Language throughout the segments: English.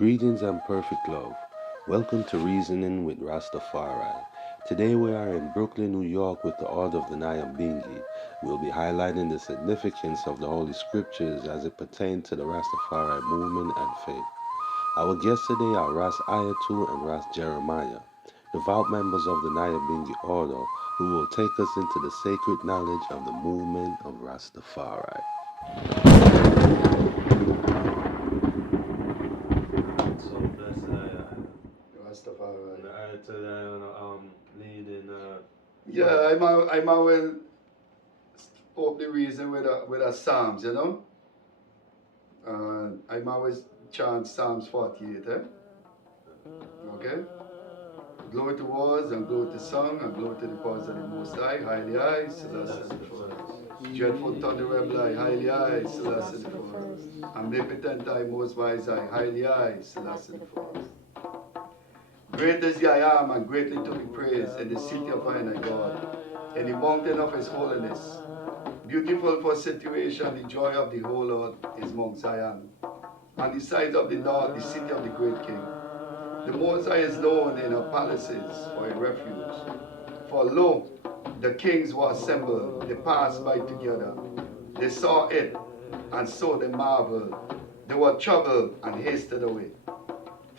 Greetings and perfect love. Welcome to Reasoning with RasTafari. Today we are in Brooklyn, New York with the Order of the Nyahbinghi. We'll be highlighting the significance of the Holy Scriptures as it pertains to the Rastafari movement and faith. Our guests today are Ras Ayatu and Ras Jeremiah, devout members of the Nyahbinghi Order who will take us into the sacred knowledge of the movement of Rastafari. So blessed RasTafari. I tell you, leading. Yeah, I will hope the reason with a Psalms, you know. I'm always chant Psalms 48, eh? Okay? Glory to words and glory to song and glory to the powers of the Most High, highly high, Selassie the first. Dreadful thunder rebel, highly high, Selassie the first. Omnipotent I, most wise I, highly high, Selassie the first. Great is the I am and greatly to be praised in the city of our God, in the mountain of his holiness. Beautiful for situation, the joy of the whole earth is Mount Zion. On the sides of the north, the city of the great king. The Most High is known in her palaces for a refuge. For lo, the kings were assembled, they passed by together. They saw it, and so they marveled. They were troubled and hasted away.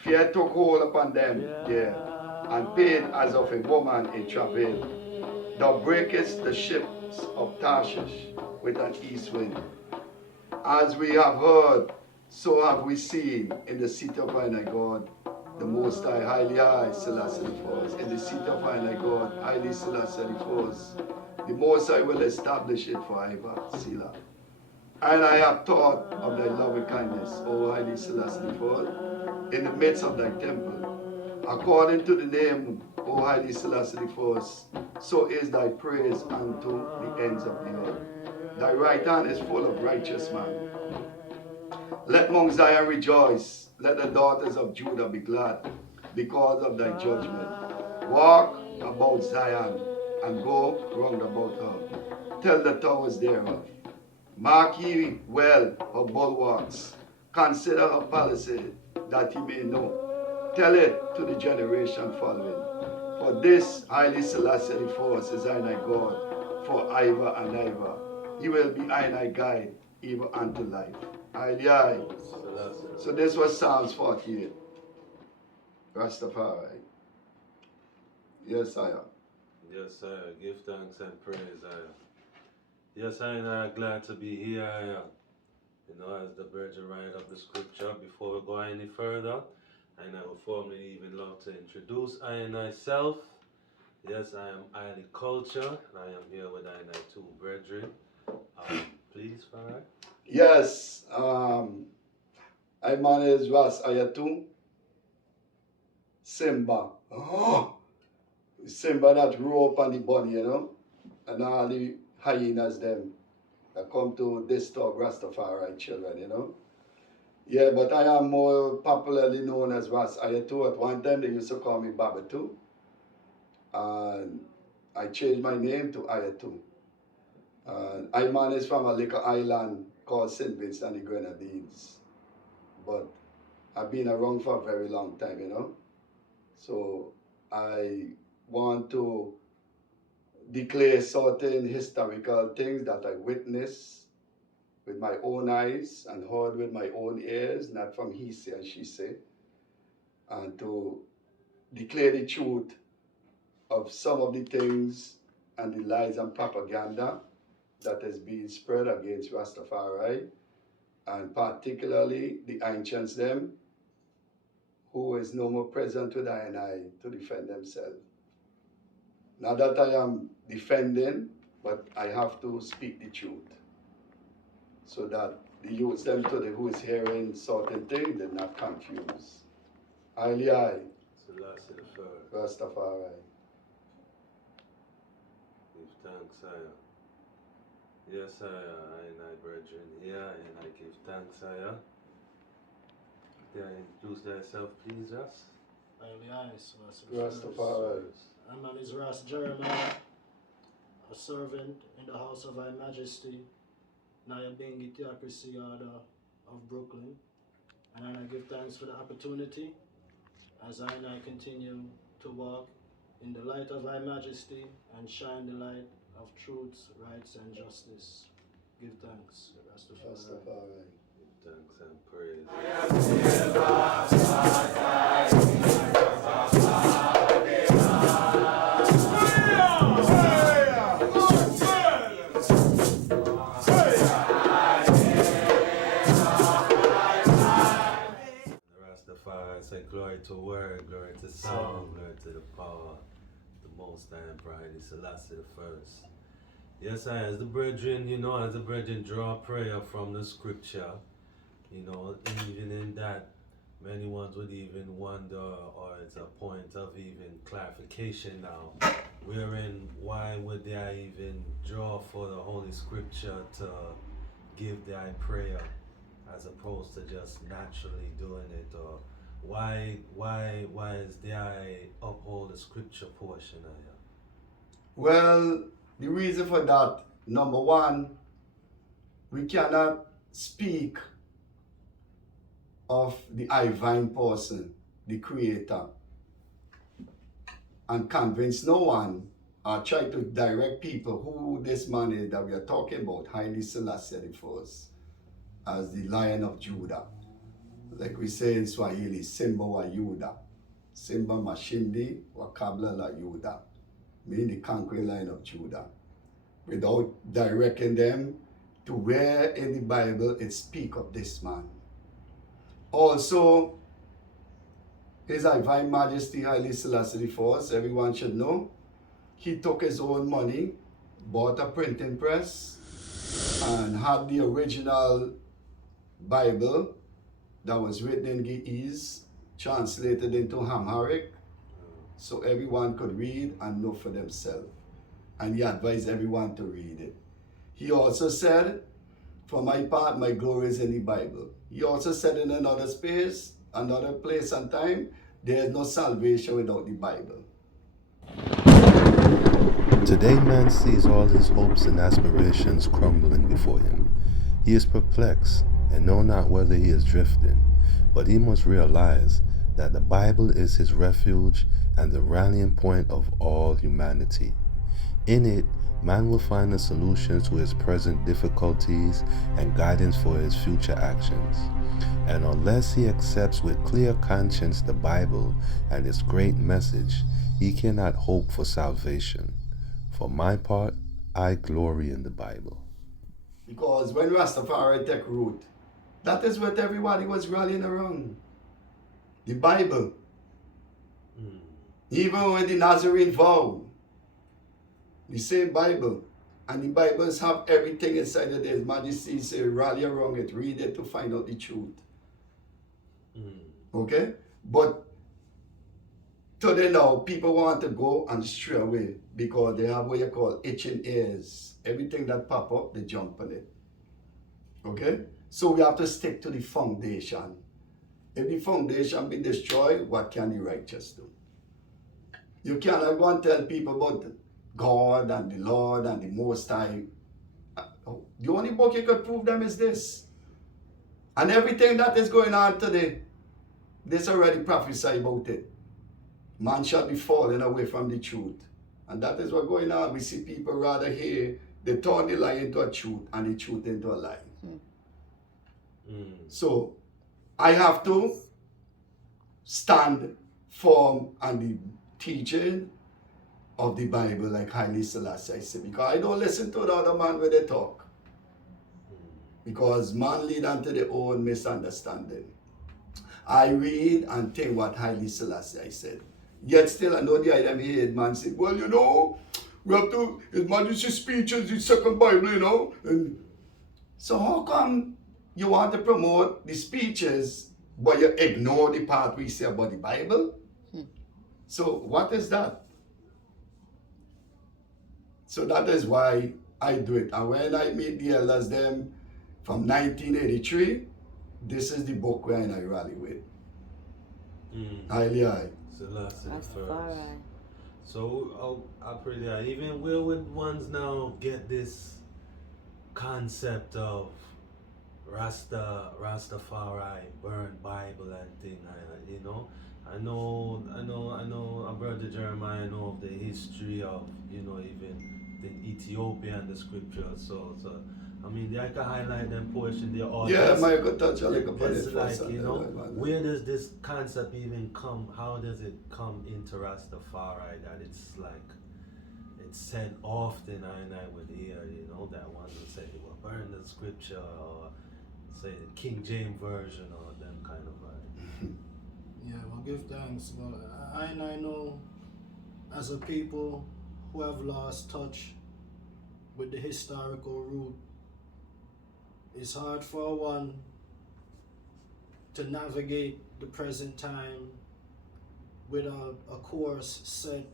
Fear took hold upon them there, and pain as of a woman in travail. Thou breakest the ships of Tarshish with an east wind. As we have heard, so have we seen in the city of our God, the Most High, highly high, Selassie the First. In the city of our God, highly Selassie the First. The Most High will establish it forever, Selah. And I have thought of thy loving kindness, O highly Selassie the First, in the midst of thy temple. According to the name, O highly Selassie the First, so is thy praise unto the ends of the earth. Thy right hand is full of righteous man. Let Mount Zion rejoice. Let the daughters of Judah be glad because of thy judgment. Walk about Zion and go round about her. Tell the towers thereof. Mark ye well her bulwarks. Consider her palaces that ye may know. Tell it to the generation following. For this highly Selassie the First is thy God for ever and ever. He will be thy guide even unto life. Highly high. So this was Psalms 48. Rastafari. Yes, I am. Yes, sir. Give thanks and praise. Yes, I am glad to be here. As the brethren write up the scripture, before we go any further, and I would formally even love to introduce I and myself. Yes, I am highly culture, and I am here with I and I two brethren. Please, Farah. Yes, I manage Ras Ayatu, Simba. Oh, Simba that grew up on the bunny, you know, and all the hyenas them that come to disturb Rastafari children, you know. Yeah, but I am more popularly known as Ras Ayatu. At one time they used to call me Babatu, and I changed my name to Ayatu. Ayman is from a little island called St. Vincent and the Grenadines, but I've been around for a very long time, you know. So I want to declare certain historical things that I witnessed with my own eyes and heard with my own ears, not from he say and she say, and to declare the truth of some of the things and the lies and propaganda that has been spread against Rastafari, and particularly the ancients them, who is no more present with I and I to defend themselves. Not that I am defending, but I have to speak the truth, so that the youth them to the who is hearing certain things, they're not confused. Highly high. Selassie the first. Rastafari. Give thanks, sire. Yes, sire, I and I brethren here, and I give thanks, sire. Can I introduce thyself, please, Ras? Rastafari. My name is Ras Jeremiah, a servant in the house of Her Majesty, Nyahbinghi Theocracy Order of Brooklyn. And I give thanks for the opportunity as I and I continue to walk in the light of Thy Majesty and shine the light of truth, rights, and justice. Give thanks, Rastafari. Rastafari. Thanks and praise. Rastafari say glory to word, glory to sound, glory to the power, the Most High and Pride, Selassie the First. Yes, as the brethren, as the brethren draw prayer from the scripture, even in that, many ones would even wonder, or it's a point of even clarification now, wherein why would they even draw for the Holy Scripture to give their prayer as opposed to just naturally doing it, or why is there uphold the scripture portion of it? Well, the reason for that, number one, we cannot speak of the divine person, the creator, and convince no one or try to direct people who this man is that we are talking about, Haile Selassie I, as the Lion of Judah. Like we say in Swahili, Simba wa Yuda. Simba Mashindi wa Kabla la Yuda. Meaning the conquering Lion of Judah. Without directing them to where in the Bible it speaks of this man. Also, His Divine Majesty Haile Selassie I, everyone should know, he took his own money, bought a printing press, and had the original Bible that was written in Ge'ez, translated into Amharic, so everyone could read and know for themselves. And he advised everyone to read it. He also said, for my part, my glory is in the Bible. He also said in another space, another place and time, there is no salvation without the Bible. Today man sees all his hopes and aspirations crumbling before him. He is perplexed and know not whether he is drifting, but he must realize that the Bible is his refuge and the rallying point of all humanity. In it, man will find the solutions to his present difficulties and guidance for his future actions. And unless he accepts with clear conscience the Bible and its great message, he cannot hope for salvation. For my part, I glory in the Bible. Because when Rastafari took root, that is what everybody was rallying around. The Bible. Even with the Nazarene vow, the same Bible. And the Bibles have everything inside of His Majesty say rally around it, read it to find out the truth. Okay? But today now, people want to go and stray away because they have what you call itching ears. Everything that pop up, they jump on it. Okay? So we have to stick to the foundation. If the foundation be destroyed, what can the righteous do? You cannot go and tell people about God and the Lord and the Most High. The only book you could prove them is this. And everything that is going on today, this already prophesied about it. Man shall be falling away from the truth. And that is what's going on. We see people rather here, they turn the lie into a truth and the truth into a lie. So, I have to stand firm on the teaching of the Bible like Haile Selassie I said, because I don't listen to the other man when they talk. Because man lead unto their own misunderstanding. I read and think what Haile Selassie I said. Yet still I know the item here, man said, well, we have to, His Majesty's speech is the second Bible, And so how come you want to promote the speeches, but you ignore the part we say about the Bible? So what is that? So that is why I do it. And when I meet the elders them from 1983, this is the book where I rally with. Highly. Selassie first. So I pray that even where would ones now get this concept of Rastafari, burn Bible and thing, you know. I know, Brother Jeremiah know of the history of, even the Ethiopia and the scriptures. So, I mean, I can highlight them portion there. All Yeah, this, Michael touch a little bit this first like, and then where does this concept even come? How does it come into Rastafari that it's like, it's said often, I would hear, that one would say, well, burn the scripture, or say the King James Version, or them kind of like. Yeah, well, give thanks. Well, I know as a people who have lost touch with the historical root, it's hard for one to navigate the present time with a course set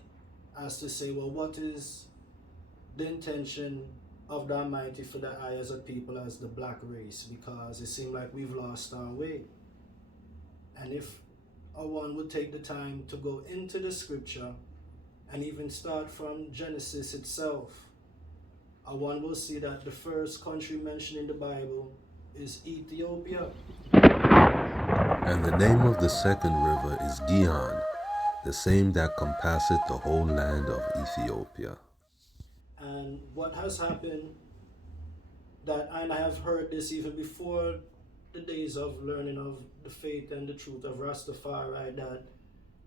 as to say, well, what is the intention of the Almighty for the I as a people, as the black race? Because it seems like we've lost our way. And if one would take the time to go into the scripture and even start from Genesis itself, one will see that the first country mentioned in the Bible is Ethiopia. And the name of the second river is Gihon, the same that compasseth the whole land of Ethiopia. And what has happened, that I have heard this even before the days of learning of the faith and the truth of Rastafari, that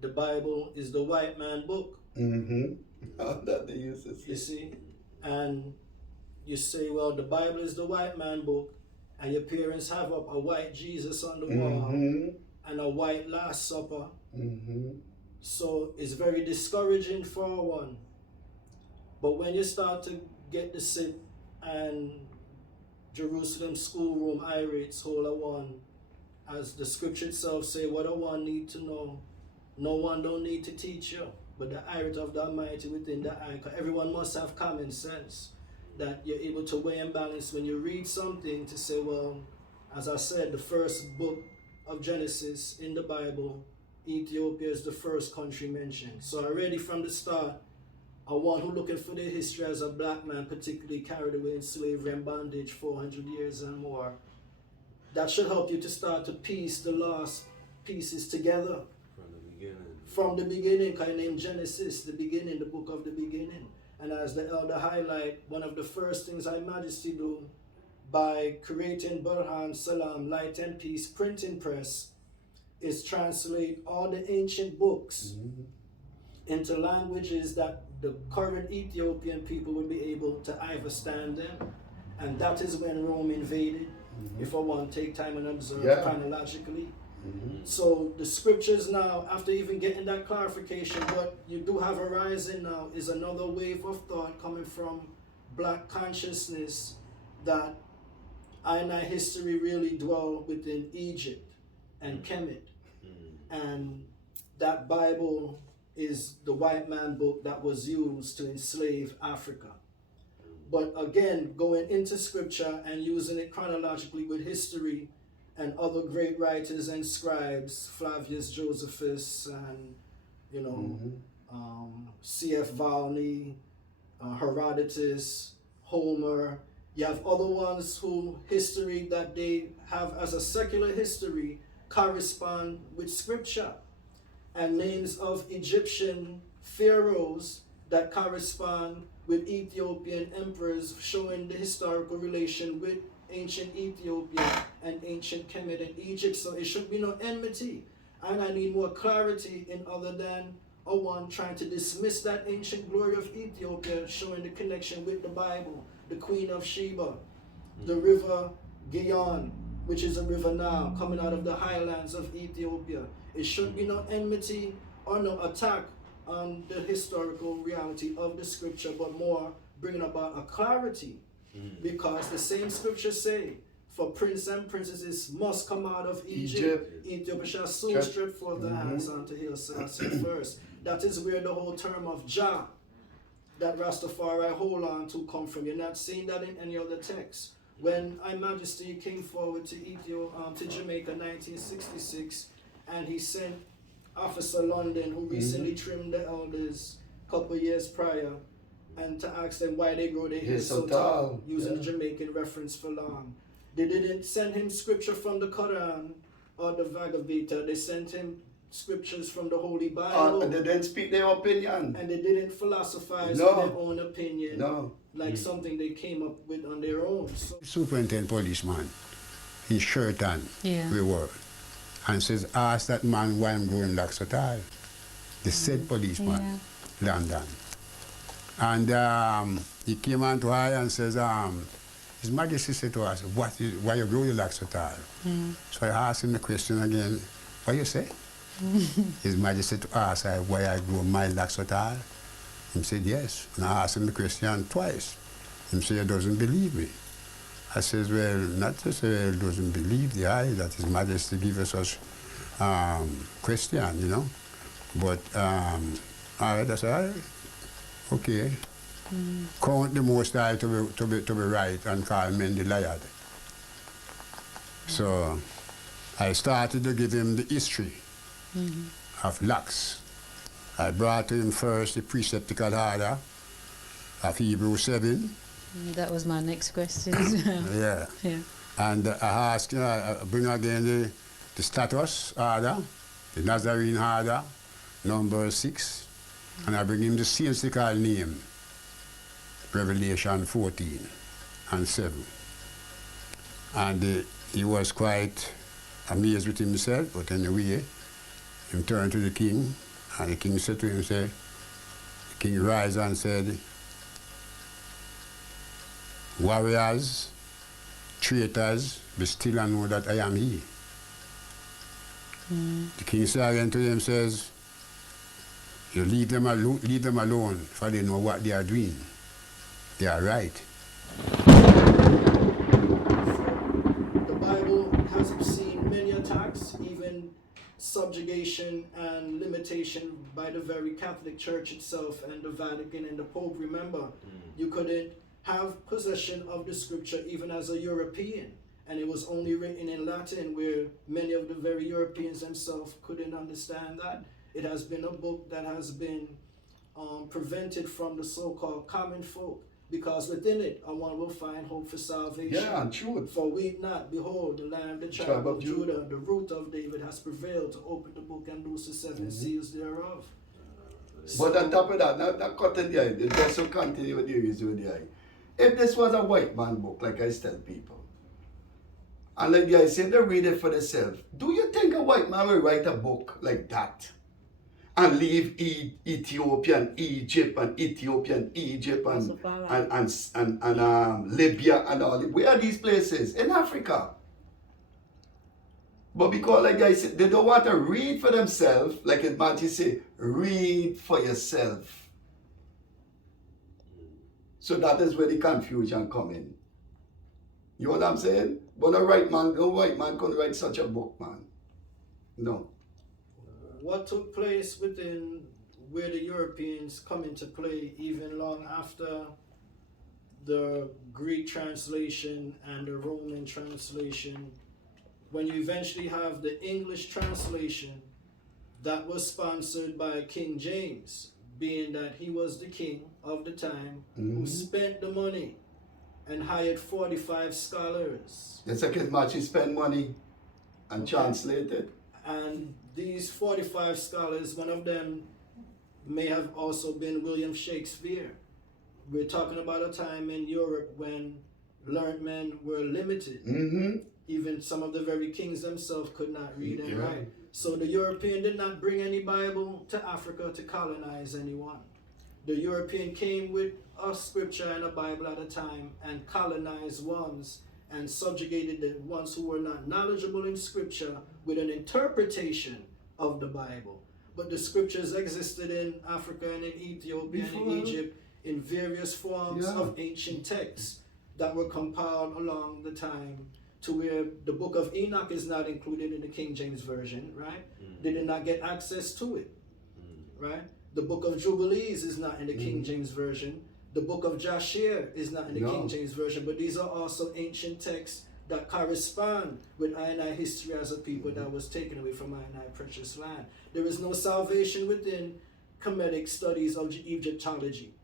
the Bible is the white man book. Mm-hmm. That they used to say. You see? And you say, well, the Bible is the white man book, and your parents have up a white Jesus on the wall and a white Last Supper. So it's very discouraging for one. But when you start to get the sit and Jerusalem schoolroom irates whole a one, as the scripture itself say, what a one need to know, no one don't need to teach you, but the irate of the Almighty within the eye. Everyone must have common sense, that you're able to weigh and balance when you read something to say, well, as I said, the first book of Genesis in the Bible, Ethiopia is the first country mentioned. So already from the start, one who looking for the history as a black man, particularly carried away in slavery and bondage 400 years and more, that should help you to start to piece the lost pieces together. From the beginning, kind of named Genesis, the beginning, the book of the beginning. And as the elder highlight, one of the first things His Majesty do by creating Burhan Salam Light and Peace printing press is translate all the ancient books into languages that the current Ethiopian people would be able to understand them. And that is when Rome invaded, if I want to take time and observe chronologically. So the scriptures now, after even getting that clarification, what you do have arising now is another wave of thought coming from black consciousness, that I history really dwell within Egypt and Kemet. And that Bible is the white man book that was used to enslave Africa. But again, going into scripture and using it chronologically with history and other great writers and scribes, Flavius Josephus and, C.F. Valney, Herodotus, Homer. You have other ones who history that they have as a secular history correspond with scripture, and names of Egyptian pharaohs that correspond with Ethiopian emperors, showing the historical relation with ancient Ethiopia and ancient Kemet and Egypt. So it should be no enmity. And I need more clarity in other than one trying to dismiss that ancient glory of Ethiopia, showing the connection with the Bible, the Queen of Sheba, the river Gihon, which is a river now coming out of the highlands of Ethiopia. It should be no enmity or no attack on the historical reality of the scripture, but more bringing about a clarity. Because the same scriptures say, for prince and princesses must come out of Egypt. Ethiopia shall soon stretch forth their hands unto Haile Selassie first. That is where the whole term of Jah, that Rastafari hold on to, come from. You're not seeing that in any other text. When His Majesty came forward to Jamaica 1966, and he sent Officer London, who recently trimmed the elders a couple years prior, and to ask them why they grow their hair so tall, using the Jamaican reference for long. They didn't send him scripture from the Quran or the Bhagavad Gita. They sent him scriptures from the Holy Bible. And they didn't speak their opinion. And they didn't philosophize No. on their own opinion. No. Like something they came up with on their own. So, Superintendent policeman, his shirt on, Yeah. we were, and says, ask that man why I'm growing locks at all. The said policeman, London. And he came on to I and says, His Majesty said to us, why you grow your locks at all? So I asked him the question again, what you say? His Majesty to ask why I grow my locks at all. He said, yes. And I asked him the question twice. He said, he doesn't believe me. I says, well, not to say he doesn't believe the eye that His Majesty give us such question, you know. But, all right, I said, all right, okay. Count the Most High to be right and call men the liar. So I started to give him the history of locks. I brought to him first the preceptical order of Hebrews 7. That was my next question. Yeah. Yeah. And I asked, I bring again the status order, the Nazarene order, number 6, and I bring him the saintical name, Revelation 14 and 7. And he was quite amazed with himself, but anyway, he turned to the king, and the king said to him, the king rise and said, warriors, traitors, be still and know that I am he. The king said again to them, says, you leave them alone, for they know what they are doing. They are right. the Bible has seen many attacks, even subjugation and limitation by the very Catholic Church itself and the Vatican and the Pope. Remember, you couldn't have possession of the scripture even as a European, and it was only written in Latin, where many of the very Europeans themselves couldn't understand that. It has been a book that has been prevented from the so-called common folk, because within it one will find hope for salvation. Yeah, and truth. For weep not, behold, the Lion of the tribe of Judah, the root of David, has prevailed to open the book and loose the 7 seals thereof. But on top of that, not cutting the eye, just to continue with the reason with the eye. If this was a white man book, like I tell people, and like the guy said, they read it for themselves, do you think a white man will write a book like that and leave Ethiopian Egypt and Ethiopian Egypt and Libya and all it? Where are these places? In Africa. But because, like I said, they don't want to read for themselves, like it Matthew say, read for yourself. So that is where the confusion come in. You know what I'm saying? But no white man couldn't write such a book, man. No. What took place within where the Europeans come into play even long after the Greek translation and the Roman translation, when you eventually have the English translation that was sponsored by King James, being that he was the king of the time, who spent the money and hired 45 scholars. The second match, he spent money and translated. And these 45 scholars, one of them may have also been William Shakespeare. We're talking about a time in Europe when learned men were limited. Even some of the very kings themselves could not read and write. So the European did not bring any Bible to Africa to colonize anyone. The European came with a scripture and a Bible at a time and colonized ones and subjugated the ones who were not knowledgeable in scripture with an interpretation of the Bible. But the scriptures existed in Africa and in Ethiopia and in Egypt in various forms of ancient texts that were compiled along the time, to where the book of Enoch is not included in the King James Version, right? They did not get access to it, right? The book of Jubilees is not in the King James Version. The book of Jashir is not in the King James Version, but these are also ancient texts that correspond with I and I history as a people that was taken away from I and I precious land. There is no salvation within Kemetic studies of Egyptology.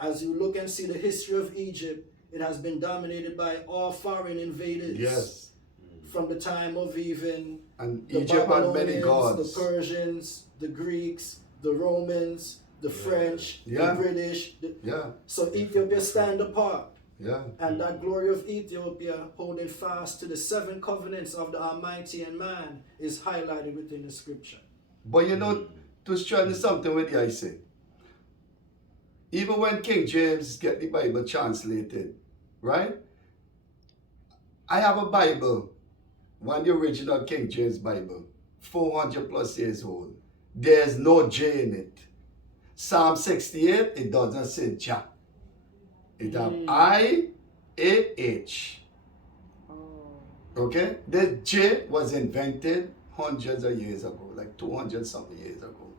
As you look and see the history of Egypt, it has been dominated by all foreign invaders. Yes. From the time of even And the Egypt had many Babylonians, gods. the Persians, the Greeks, the Romans, the French, Yeah. the British. Yeah. So Ethiopia stand apart. Yeah. And that glory of Ethiopia, holding fast to the 7 covenants of the Almighty and man, is highlighted within the scripture. But you know, to strengthen something with you, I say, even when King James get the Bible translated, right? I have a Bible, one the original King James Bible, 400 plus years old. There's no J in it. Psalm 68, it doesn't say Jah. It have I-A-H. Okay? The J was invented hundreds of years ago, like 200 something years ago.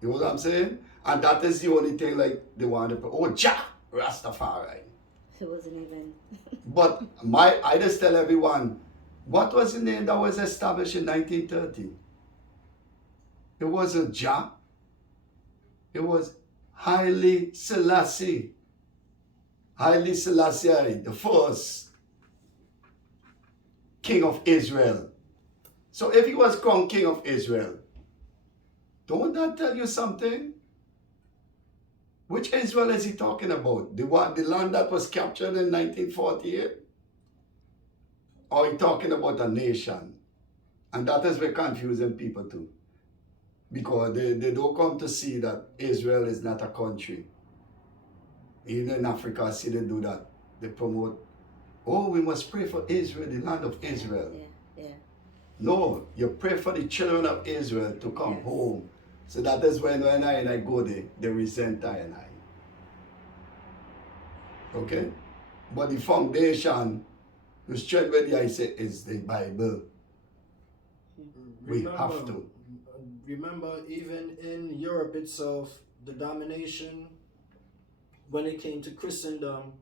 You know what I'm saying? And that is the only thing like they want to put, oh, Jah, RasTafari. It wasn't even. But I just tell everyone, what was the name that was established in 1930? It wasn't Jah. It was Haile Selassie. Haile Selassie, the first king of Israel. So if he was crowned king of Israel, don't that tell you something? Which Israel is he talking about? The land that was captured in 1948? Or he talking about a nation? And that is very confusing people too. Because they don't come to see that Israel is not a country. Even in Africa, I see they do that. They promote, oh, we must pray for Israel, the land of Israel. Yeah. No, you pray for the children of Israel to come home. So that is when I go there, they resent I and I. Okay? But the foundation, the strength where I say is the Bible. We have to. Remember, even in Europe itself, the domination, when it came to Christendom,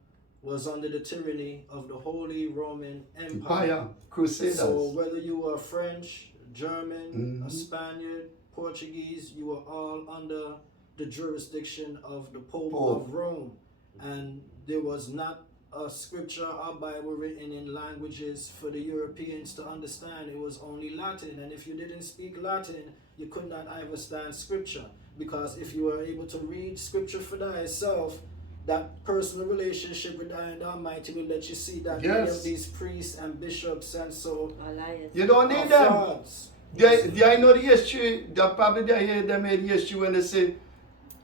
was under the tyranny of the Holy Roman Empire. Crusaders. So whether you were French, German, a Spaniard, Portuguese, you were all under the jurisdiction of the Pope of Rome. And there was not a scripture or Bible written in languages for the Europeans to understand. It was only Latin. And if you didn't speak Latin, you could not understand scripture. Because if you were able to read scripture for thyself, that personal relationship with the Almighty will let you see that many of these priests and bishops and so you don't need them. frauds. I know the history. They probably they hear them in history when they say,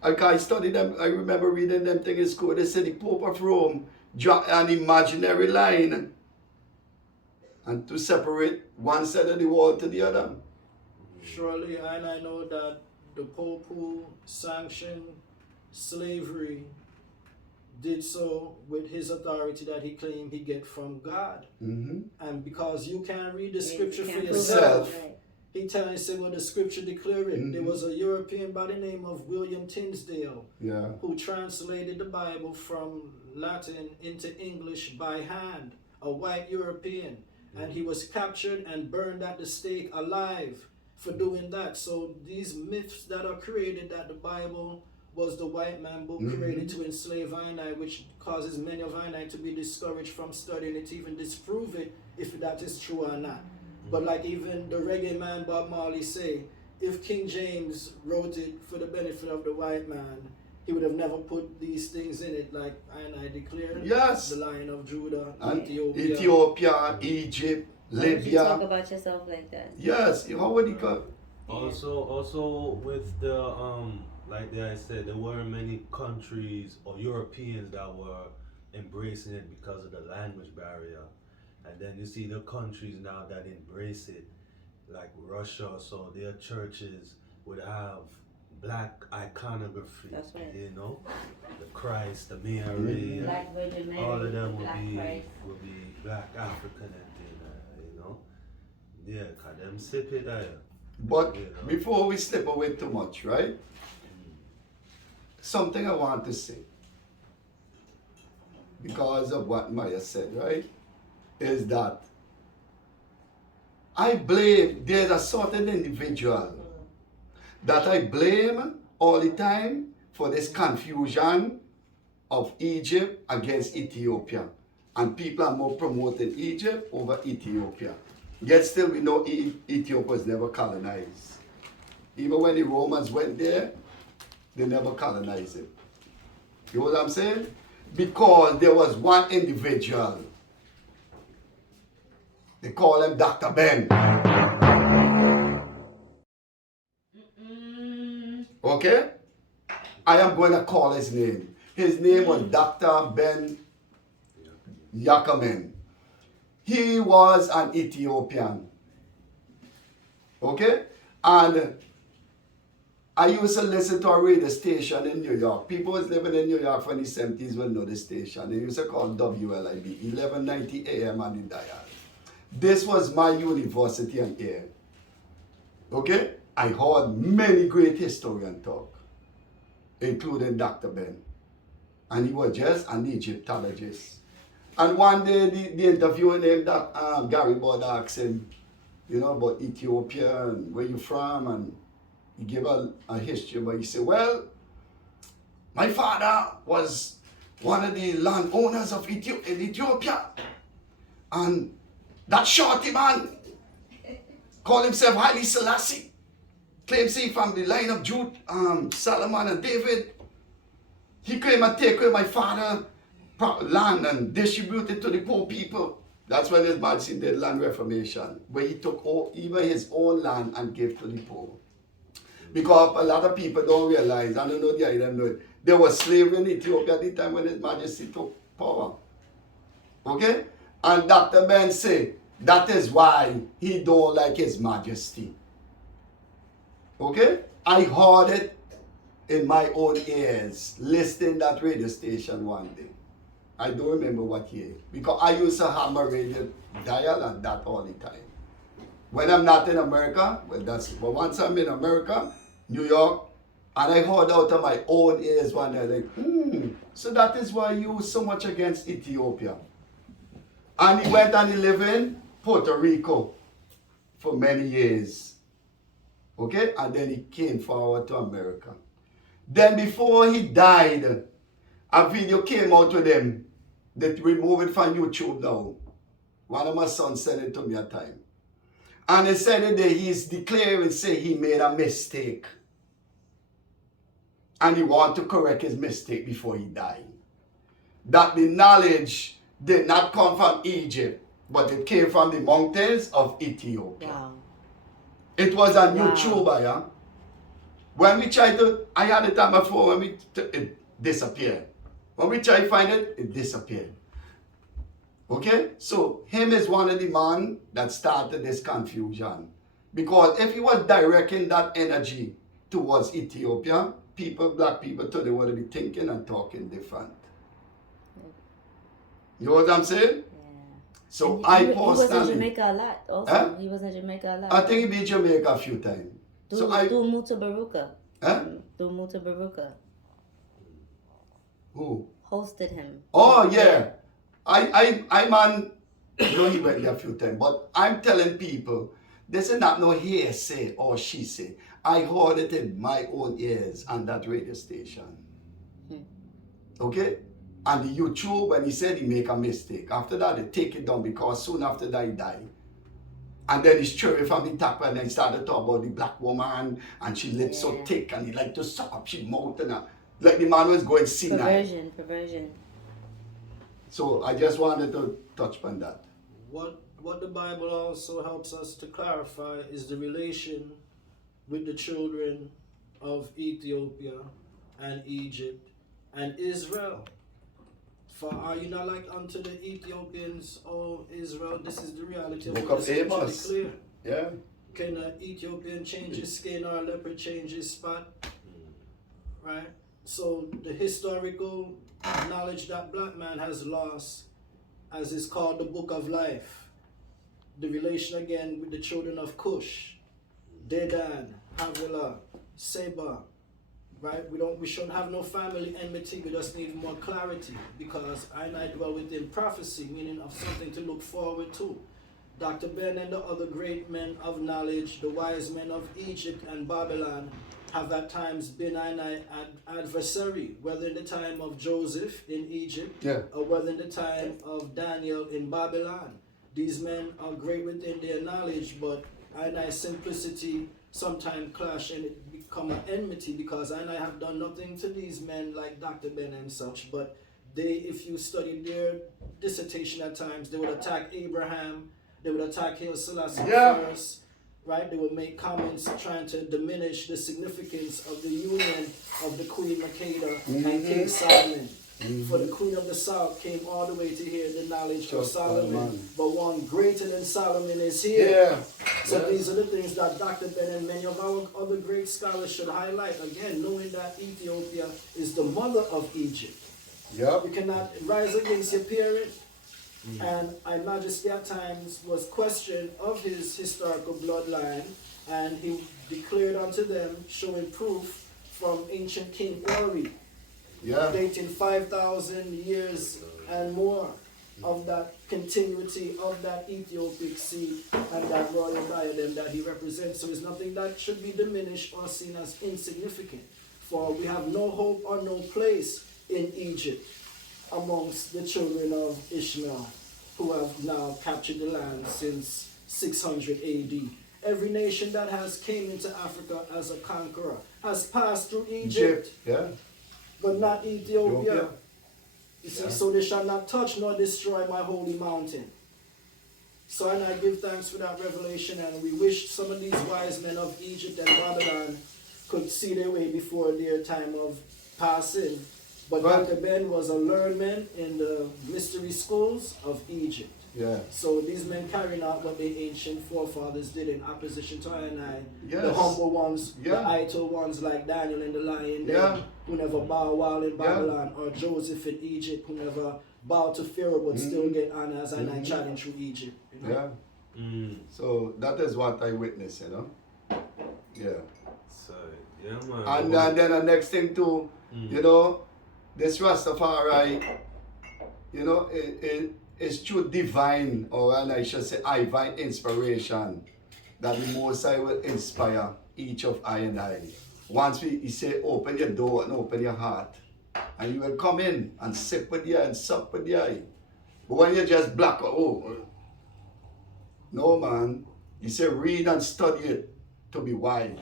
I studied them. I remember reading them things in school. They said the Pope of Rome drew an imaginary line and to separate one side of the wall to the other. Surely, and I know that the Pope who sanctioned slavery did so with his authority that he claimed he get from God. And because you can't read the scripture for yourself, he tells you what the scripture declare it. There was a European by the name of William Tinsdale who translated the Bible from Latin into English by hand, a white European. And he was captured and burned at the stake alive for doing that. So these myths that are created that the Bible was the white man book created to enslave I, which causes many of I to be discouraged from studying it, to even disprove it if that is true or not. But like even the reggae man Bob Marley say, if King James wrote it for the benefit of the white man, he would have never put these things in it, like I declared. The Lion of Judah, Ethiopia, Egypt, Libya. You talk about yourself like that. Yes, how would you go? Also with the like I said, there weren't many countries or Europeans that were embracing it because of the language barrier. And then you see the countries now that embrace it, like Russia, so their churches would have black iconography. That's right. You know, the Christ, the Mary, Black Virgin Mary, all of them Black Christ. would be black African and thing, you know. Yeah, cause them sip it But you know. before we slip away too much, right? Something I want to say, because of what Maya said, right? Is that I blame, there's a certain individual that I blame all the time for this confusion of Egypt against Ethiopia. And people are more promoting Egypt over Ethiopia. Yet still we know Ethiopia was never colonized. Even when the Romans went there, they never colonized it. You know what I'm saying? Because there was one individual. They call him Dr. Ben. Okay? I am going to call his name. His name was Dr. Ben Yakamen. He was an Ethiopian. Okay? And I used to listen to a radio station in New York. People was living in New York from the 70s will know the station. They used to call WLIB, 1190 AM on the dial. This was my university and air. Okay? I heard many great historians talk, including Dr. Ben. And he was just an Egyptologist. And one day, the interviewer named Gary Bod asked him, you know, about Ethiopia and where you from, and he gave a history, but he said, well, my father was one of the landowners of Ethiopia. And that shorty man called himself Haile Selassie. Claims he from the line of Jude, Solomon and David. He came and take away my father's land and distribute it to the poor people. That's when His Majesty did land reformation, where he took even his own land and gave to the poor. Because a lot of people don't realize, I don't know the idea, know it, there was slavery in Ethiopia at the time when His Majesty took power. Okay? And Dr. Ben said, that is why he don't like His Majesty. Okay? I heard it in my own ears, listening that radio station one day. I don't remember what year. Because I used to have my radio dial and that all the time. When I'm not in America, but once I'm in America, New York, and I heard out of my own ears one day, like, so that is why you so much against Ethiopia. And he went and he lived in Puerto Rico for many years. Okay? And then he came forward to America. Then before he died, a video came out with him that removed it from YouTube now. One of my sons sent it to me at time. And he said that he's declaring, say he made a mistake. And he want to correct his mistake before he died. That the knowledge did not come from Egypt, but it came from the mountains of Ethiopia. Wow. It was on YouTube, yeah? When we tried to, I had it on my phone, when it disappeared. When we tried to find it, it disappeared. Okay? So, him is one of the men that started this confusion. Because if he was directing that energy towards Ethiopia, black people today would be thinking and talking different. You know what I'm saying? Yeah. So And I he was in personally, Jamaica a lot also. Huh? He was in Jamaica a lot. I think he been in Jamaica a few times. So I, Do Muta Baruka. huh? Do Muta Baruka. Who? Hosted him. Oh yeah. I'm on, you know, he went there a few times, but I'm telling people, this is not no hearsay or she say. I heard it in my own ears on that radio station. Okay? And the YouTube, when he said he make a mistake, after that they take it down because soon after that he died. And then he's chewing from the top and then started to talk about the black woman and she lips so thick and he like to suck up she mouth and like the man was going senile. Perversion. So I just wanted to touch on that. What the Bible also helps us to clarify is the relation with the children of Ethiopia and Egypt and Israel. For are you not like unto the Ethiopians, O Israel? This is the reality of Book what of the scripture Amos. declare. Yeah. Can an Ethiopian change his skin or a leopard change his spot? Right? So the historical knowledge that black man has lost, as is called the book of life, the relation again with the children of Cush, Dedan, Havilah, Seba, right? We shouldn't have no family enmity, we just need more clarity because I dwell within prophecy, meaning of something to look forward to. Dr. Ben and the other great men of knowledge, the wise men of Egypt and Babylon, have at times been an adversary, whether in the time of Joseph in Egypt, Yeah. or whether in the time of Daniel in Babylon. These men are great within their knowledge, but I simplicity sometimes clash and it become an enmity, because I have done nothing to these men like Dr. Ben and such, but they, if you study their dissertation at times, they would attack Abraham, they would attack Haile Selassie Yeah. first, right? They would make comments trying to diminish the significance of the union of the Queen Makeda and King Solomon. For the Queen of the South came all the way to hear the knowledge of Solomon, but one greater than Solomon is here. Yeah. So these are the things that Dr. Ben and many of our other great scholars should highlight. Again, knowing that Ethiopia is the mother of Egypt. Yep. You cannot rise against your parent. And Her Majesty at times was questioned of his historical bloodline, and he declared unto them, showing proof from ancient King Ori, Yeah. dating 5,000 years and more of that continuity of that Ethiopic seed and that royal diadem that he represents. So it's nothing that should be diminished or seen as insignificant. For we have no hope or no place in Egypt amongst the children of Ishmael, who have now captured the land since 600 AD. Every nation that has came into Africa as a conqueror has passed through Egypt, Yeah. but not Ethiopia. Ethiopia. You see, so they shall not touch nor destroy my holy mountain. So and I give thanks for that revelation, and we wish some of these wise men of Egypt and Babylon could see their way before their time of passing. But Right. Dr. Ben was a learned man in the mystery schools of Egypt. Yeah. So these men carrying out what the ancient forefathers did in opposition to I, the Yes. humble ones, Yeah. the idle ones like Daniel in the lion den, Yeah. who never bow while in Yeah. Babylon, or Joseph in Egypt, who never bow to Pharaoh but still get honor as I chatting through Egypt. You know? Yeah. So that is what I witnessed, you know. Yeah. So, yeah, man. And then the next thing too, you know, this Rastafari, you know, it's true divine, or and I should say divine inspiration that the Most High will inspire each of I and I. Once he say, open your door and open your heart, and you will come in and sip with you and sup with you. But when you just black, no man, he say read and study it to be wise.